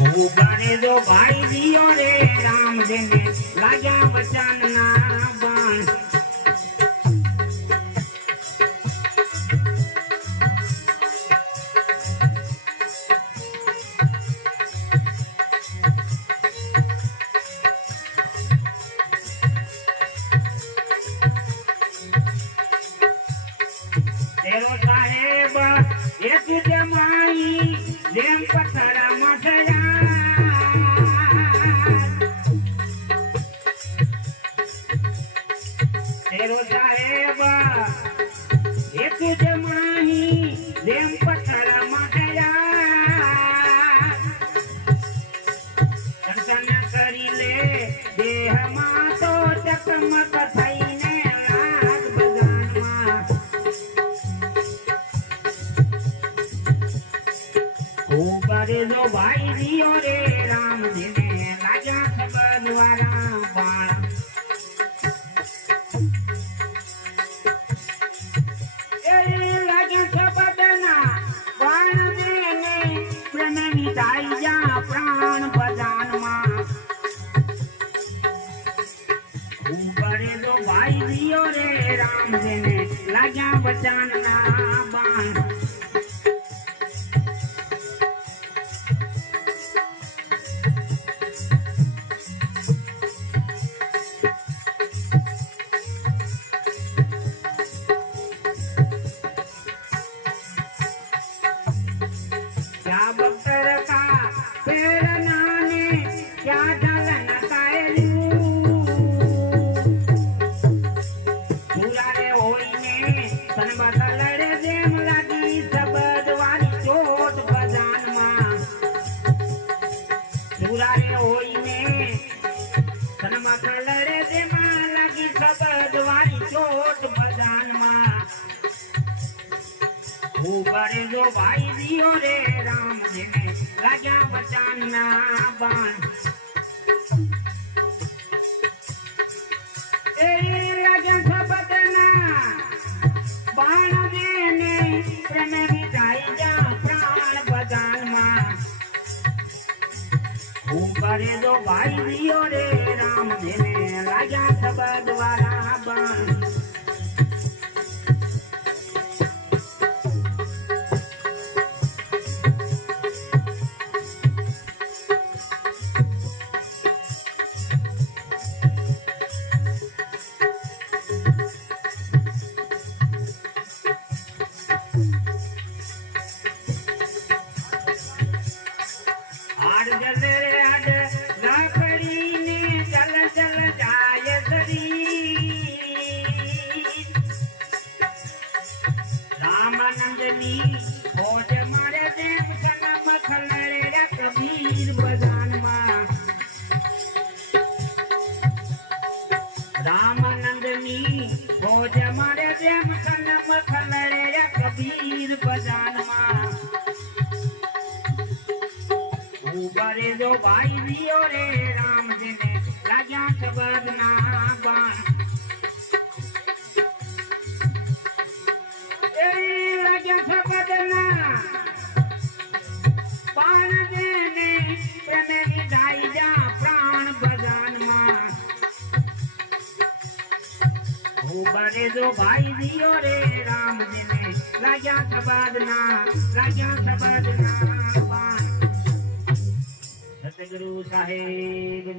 ઉગાડે દો ભાઈ દિયો રે રામ દેને લાગ્યા વચન રે રામ જીને લાગ્યા ખબર વાળા લાગ્યા બચાનના બાણ. ભાઈ દિયો રે રામ જેને લાગ્યા બચાનના બાણ બાણ દેને પ્રેમ વિધાઈ જા પ્રાણ બજાનમાં ઉભરે જો ભાઈ દિયો રે રામ ને લાગ્યા સબદ વાળા બાણ રામાનંદની ફોજ મારે દેવ સનમ ખલડે રે કબીર બજાનમાં. રામાનંદની ફોજ મારે દેવ સનમ ખલડે રે કબીર બજાનમાં. ઉભરે જો ભાઈ દિયો રે રામજીને વિધાઈ જા ભાઈ દિયો રે રામજીને લાગ્યા સબદના લાગ્યા સબદના. સતગુરુ સાહેબ